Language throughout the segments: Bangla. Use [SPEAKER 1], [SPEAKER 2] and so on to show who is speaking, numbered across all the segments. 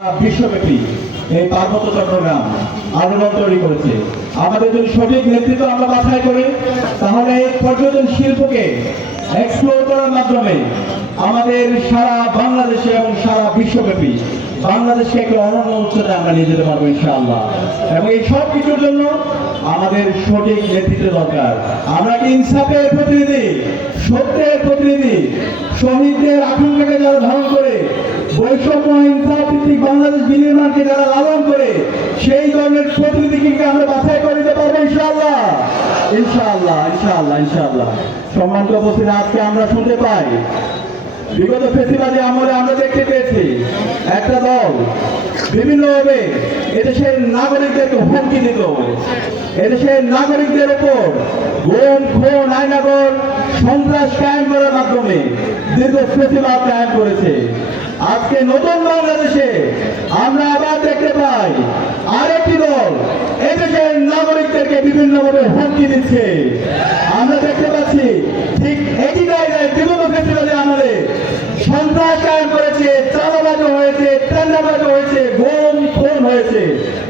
[SPEAKER 1] বিশ্বব্যাপী এই পার্বত্য চট্টগ্রাম আন্দোলন তৈরি করেছে। আমাদের যদি সঠিক নেতৃত্ব আমরা বাছাই করি, তাহলে পর্যটন শিল্পকে এক্সপ্লোর করার মাধ্যমে আমাদের সারা বাংলাদেশে এবং সারা বিশ্বব্যাপী বাংলাদেশকে অনন্য উচ্চতায় আমরা নিয়ে যেতে পারব ইনশাআল্লাহ। এবং এই সব কিছুর জন্য আমাদের সঠিক নেতৃত্ব দরকার। আমরা কি ইনসাফের প্রতিনিধি, সত্যের প্রতিনিধি, শহীদদের আকাঙ্ক্ষাকে যারা ধারণ করে বৈষম্য ইনসাফ ভিত্তিক বাংলাদেশ বিনির্মাণকে যারা লালন করে সেই ধরনের কিন্তু আমরা বাছাই করে দিতে পারব ইনশাআল্লাহ। ইনশাআল্লাহ ইনশাআল্লাহ ইনশাআল্লাহ। সম্মানিত উপস্থিত, আজকে আমরা শুনতে পাই বিগত ফেসিবাদী আমলে আমরা দেখতে পেয়েছি একটা দল বিভিন্নভাবে এদেশের নাগরিকদেরকে হুমকি দিত এদেশের নাগরিকদের উপর গুম, খুন আইনাগর সন্ত্রাস কায়েম করার মাধ্যমে দীর্ঘ ফেসিবাদ কায়েম করেছে। আজকে নতুন বাংলাদেশে আমরা আবার দেখতে পাই আরেকটি দল এদেশের নাগরিকদেরকে বিভিন্নভাবে হুমকি দিচ্ছে। আমরা দেখতে পাচ্ছি ঠিক একই জায়গায় বিগত ফেসিবাদী আমলে সন্ত্রাস কায়েম করেছে চাঁদাবাজি হয়েছে টেন্ডাবাজি হয়েছে গুম খুন হয়েছে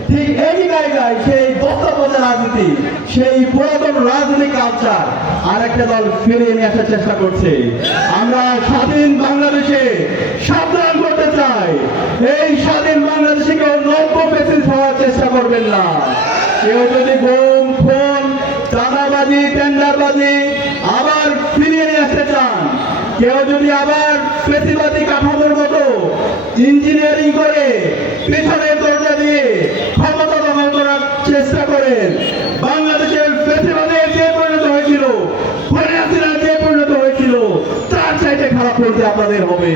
[SPEAKER 1] ঠিক একই জায়গায় সেই বস্তাপচা রাজনীতি, সেই পুরাতন রাজনীতি কালচার আর একটা দল ফিরিয়ে নিয়ে আসার চেষ্টা করছে। আমরা স্বাধীন বাংলাদেশে সাবধান করতে চাই। এই স্বাধীন বাংলাদেশে কেউ নব্য পেসেন্স হওয়ার চেষ্টা করবেন না। কেউ যদি গুম খুন চাঁদাবাজি টেন্ডারবাজি আবার ফিরিয়ে নিয়ে আসতে চান, কেউ যদি আবার পেশিবাদী কাঠামোর মতো ইঞ্জিনিয়ারিং করে পেছনের দরজা দিয়ে চেষ্টা করেন। বাংলাদেশের পেশিবাদে যে পরিণত হয়েছিল, ফলে হাসিনার যে পরিণত হয়েছিল, তার চাইতে খারাপ করতে আপনাদের হবে।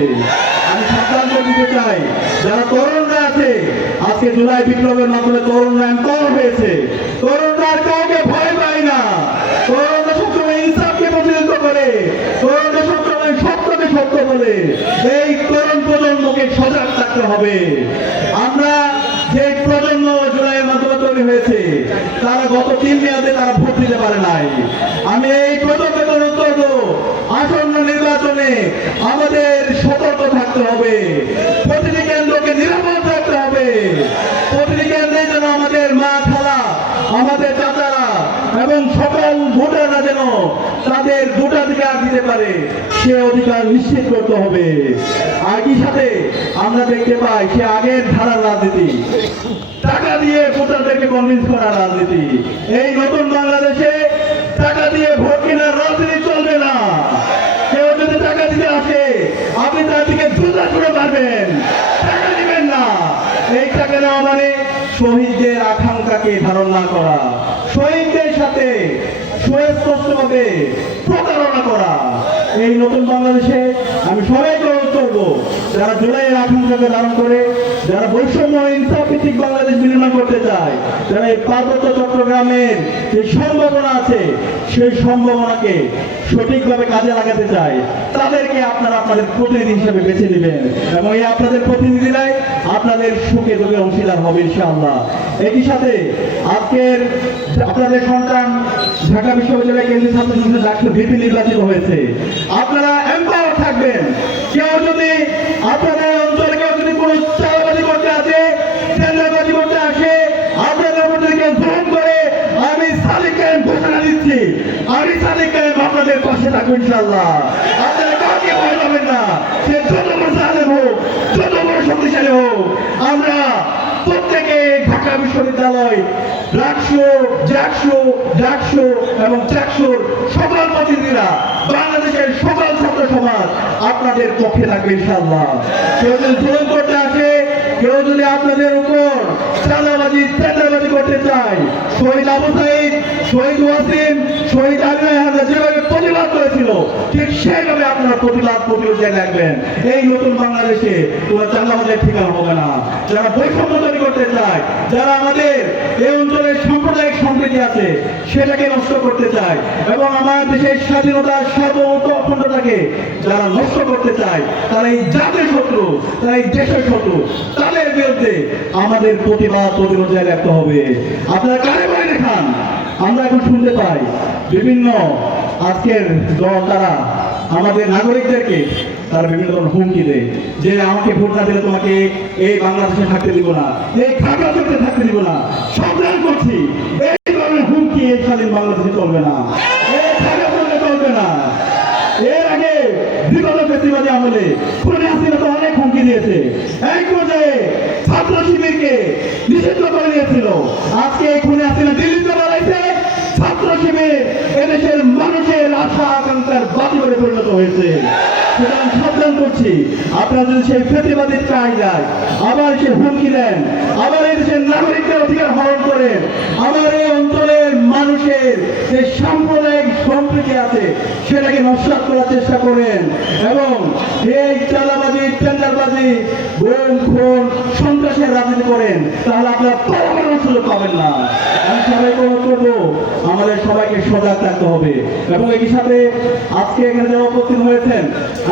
[SPEAKER 1] আমি সাবধান করে দিতে চাই, যারা তরুণরা আছে, আজকে জুলাই বিপ্লবের মাধ্যমে তরুণরা এম্পাওয়ার হয়েছে তরুণরা কাউকে ভয় পায় না। তরুণরা সবসময় ইনসাফকে প্রতিনিধিত্ব করে তরুণরা সবসময় সত্যকে সত্য বলে, এই তরুণ প্রজন্মকে সজাগ থাকতে হবে। আমরা যে প্রজন্ম জুলাইয়ের মাধ্যমে তৈরি হয়েছে তারা গত তিন মেয়াদে তারা ভোট দিতে পারে নাই। আমি এই প্রজন্মকে অনুরোধ করব আসন্ন নির্বাচনে আমাদের সতর্ক থাকতে হবে প্রতিটি কেন্দ্রকে নিরাপদ থাকতে হবে প্রতিটি কেন্দ্রে যেন আমাদের মা খালা আমাদের চাচারা এবং সকল ভোটাররা যেন তাদের ভোটাধিকার সে অধিকার নিশ্চিত করতে হবে। একই সাথে আমরা দেখতে পাই সে আগের ধারার রাজনীতি। টাকা দিয়ে ভোটারদেরকে কনভিন্স করার রাজনীতি। এই নতুন বাংলাদেশে টাকা দিয়ে ভোট কেনার রাজনীতি চলবে না। কেউ যদি টাকা দিতে আসে, আপনি তার দিকে জুতা ছুড়ে পারবেন টাকা দিবেন না। এই টাকা নেওয়া মানে শহীদদের আকাঙ্ক্ষাকে ধারণ না করা। শহীদদের সাথে সুস্পষ্টভাবে প্রতারণা করা। এই নতুন বাংলাদেশে আমি সবাইকে অনুরোধ করব, যারা জুলাইয়ের আকাঙ্ক্ষাকে ধারণ করে, যারা বৈষম্য ইনসাফ ভিত্তিক বাংলাদেশ বিনির্মাণ করতে চায় যারা এই পার্বত্য চট্টগ্রামের যে সম্ভাবনা আছে, সেই সম্ভাবনাকে সঠিকভাবে কাজে লাগাতে চায়, তাদেরকে আপনারা আপনাদের প্রতিনিধি হিসেবে বেছে নেবেন এবং এই আপনাদের প্রতিনিধিরাই আপনাদের সুখে দুঃখে অংশীদার হবে ইনশাআল্লাহ। একই সাথে আজকের আপনাদের সন্তান ঢাকা বিশ্ববিদ্যালয় কেন্দ্রীয় ছাত্র সংসদের ডাক্তার ভিপি নির্বাচিত হয়েছে। আপনারা এম্পাওয়ার থাকবেন। কেউ যদি আপনাদের অঞ্চলে কেউ যদি কোনো চালাবাজি করতে আসে টেন্ডারবাজি করতে আসে, আপনাদের কেউ জোর করে, আমি সাদিক কায়েম ঘোষণা দিচ্ছি। আমি সাদিক কায়েম আপনাদের পাশে থাকব ইনশাল্লাহ আপনারা কাউকে ভয় পাবেন না। সে যত বড় সালেম হোক, যত বড় শক্তিশালী হোক, আমরা ঢাকা বিশ্ববিদ্যালয় রাকশো জ্যাকশো ডাকশো এবং চ্যাকশোর সকল প্রতিনিধিরা বাংলাদেশের সকল ছাত্র সমাজ আপনাদের পক্ষে থাকবে ইনশাল্লাহ কেউ যদি জুলুম করতে আসে, কেউ যদি আপনাদের উপর চাঁদাবাজি চাঁদাবাজি করতে চায়, শহীদ আবু শহীদ ওয়াসিম, শহীদ আলিমাই যেভাবে প্রতিবাদ করেছিল, ঠিক সেইভাবে আপনারা প্রতিবাদ প্রতিরোধে রাখবেন এই নতুন বাংলাদেশে কোনো চাঁদাবাজের ঠিকানা হবে না। যারা বৈষম্য তৈরি করতে চায়, যারা আমাদের এই অঞ্চলের সাম্প্রদায়িক সম্প্রীতি আছে, সেটাকে নষ্ট করতে চায়, এবং আমার দেশের স্বাধীনতা সার্বভৌমত্ব অখণ্ডতাকে যারা নষ্ট করতে চায়, তারা এই জাতির শত্রু, তারা এই দেশের শত্রু, তাদের বিরুদ্ধে আমাদের প্রতিবাদ প্রতিরোধ রাখতে হবে। আপনারা কারে বাড়ি দেখান? আমরা এখন শুনতে পাই বিভিন্ন আজকের দল তারা, আমাদের নাগরিকদেরকে তারা বিভিন্ন ধরনের হুমকি দেয় যে আমাকে ভোট না দিলে তোমাকে এই বাংলাদেশে থাকতে দিব না, এই খাগড়াছড়িতে থাকতে দিব না সংগ্রাম করছি, এই ধরনের হুমকি এই স্বাধীন বাংলাদেশে চলবে না, এই খাগড়াছড়িতে চলবে না। এর আগে বিগত ফেসিবাদী আমলে খুনে হাসিনা তো অনেক হুমকি দিয়েছে। এক পর্যায়ে ছাত্র শিবিরকে নিষিদ্ধ করে দিয়েছিল। আজকে এই খুনে হাসিনা দিল্লিতে বাড়াইছে এদেশের মানুষের আশা, আকাঙ্ক্ষার বাতি করে পরিণত হয়েছে। সুতরাং সাবধান করছি। আপনারা যদি সেই ফেসিবাদীর চাহিদায় আবার সে হুমকি দেন, আবার এই দেশের নাগরিকদের অধিকার হরণ করেন আমার এই অঞ্চলের মানুষের যে সাম্প্রদায়িক সম্প্রীতি আছে, সেটাকে নস্বাত করার চেষ্টা করেন। এবং এই চালাবাজি টেন্ডারবাজি গুম খুন, সন্ত্রাসের রাজনীতি করেন, তাহলে আপনারা পালানোর সুযোগ পাবেন না। আমি সবাইকে অনুরোধ করব আমাদের সবাইকে সজাগ থাকতে হবে। এবং একই সাথে আজকে এখানে যারা উপস্থিত হয়েছেন,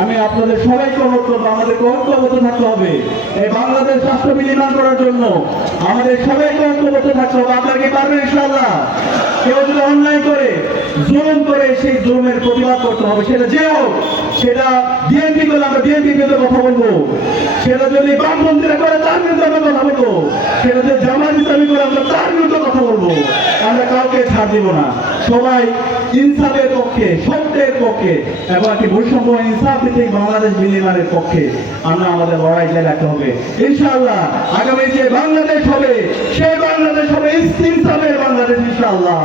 [SPEAKER 1] আমি আপনাদের সবাইকে অনুরোধ করব আমাদেরকে ঐক্যবদ্ধ থাকতে হবে। এই বাংলাদেশ রাষ্ট্র বিনির্মাণ করার জন্য আমাদের সবাইকে ঐক্যবদ্ধ থাকতে হবে। আপনারা কি পারবেন ইনশাআল্লাহ? কেউ যদি অন্যায় করে, জুলুম করে, সেই জুলুমের প্রতিবাদ করতে হবে। সেটা যে হোক, সেটা বিএনপি করলে আমরা বিএনপি বিরুদ্ধে কথা বলব। সেটা যদি বামপন্থীরা করে, তার বিরুদ্ধে আমরা কথা বলব। সেটা যদি জামাত ইসলামী করে, আমরা তার বিরুদ্ধে কথা বলব। আমরা কাউকে ছাড় দিব না। সবাই ইনসাফের পক্ষে, সত্যের পক্ষে, এবং একটি বৈষম্য ইনসাফ ভিত্তিক বাংলাদেশ বিনির্মাণের পক্ষে আমরা আমাদের লড়াই জারি রাখতে হবে। ইনশাআল্লাহ আগামী যে বাংলাদেশ হবে সেই বাংলাদেশ হবে ইনসাফের বাংলাদেশ ইনশাআল্লাহ।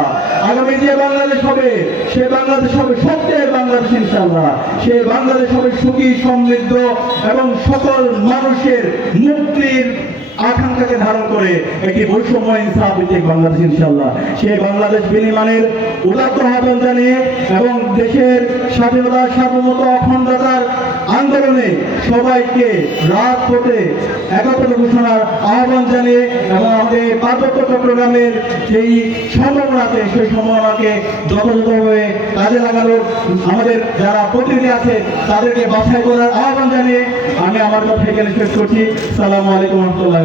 [SPEAKER 1] আগামী যে বাংলাদেশ হবে, সে বাংলাদেশ হবে সত্যের বাংলাদেশ ইনশাআল্লাহ। সেই বাংলাদেশ হবে সুখী, সমৃদ্ধ এবং সকল মানুষের মুক্তির আকাঙ্ক্ষাকে ধারণ করে একটি বৈষম্য ইনসাফ বাংলাদেশ ইনশাল্লাহ বাংলাদেশ বিনির্মাণের উদাত্ত আহ্বান জানিয়ে এবং দেশের স্বাধীনতা, সার্বভৌমত্ব, অখণ্ডতার আন্দোলনে সবাইকে রাত পথে একত্র ঘোষণার আহ্বান জানিয়ে এবং আমাদের পার্বত্য চট্টগ্রামের সেই সম্ভাবনা আছে সেই সম্ভাবনাকে যথাযথভাবে কাজে লাগানোর আমাদের যারা প্রতিনিধি আছে তাদেরকে বাছাই করার আহ্বান জানিয়ে আমি আমার কথা এখানে শেষ করছি। সালামু আলাইকুম রহমতুল্লাহ।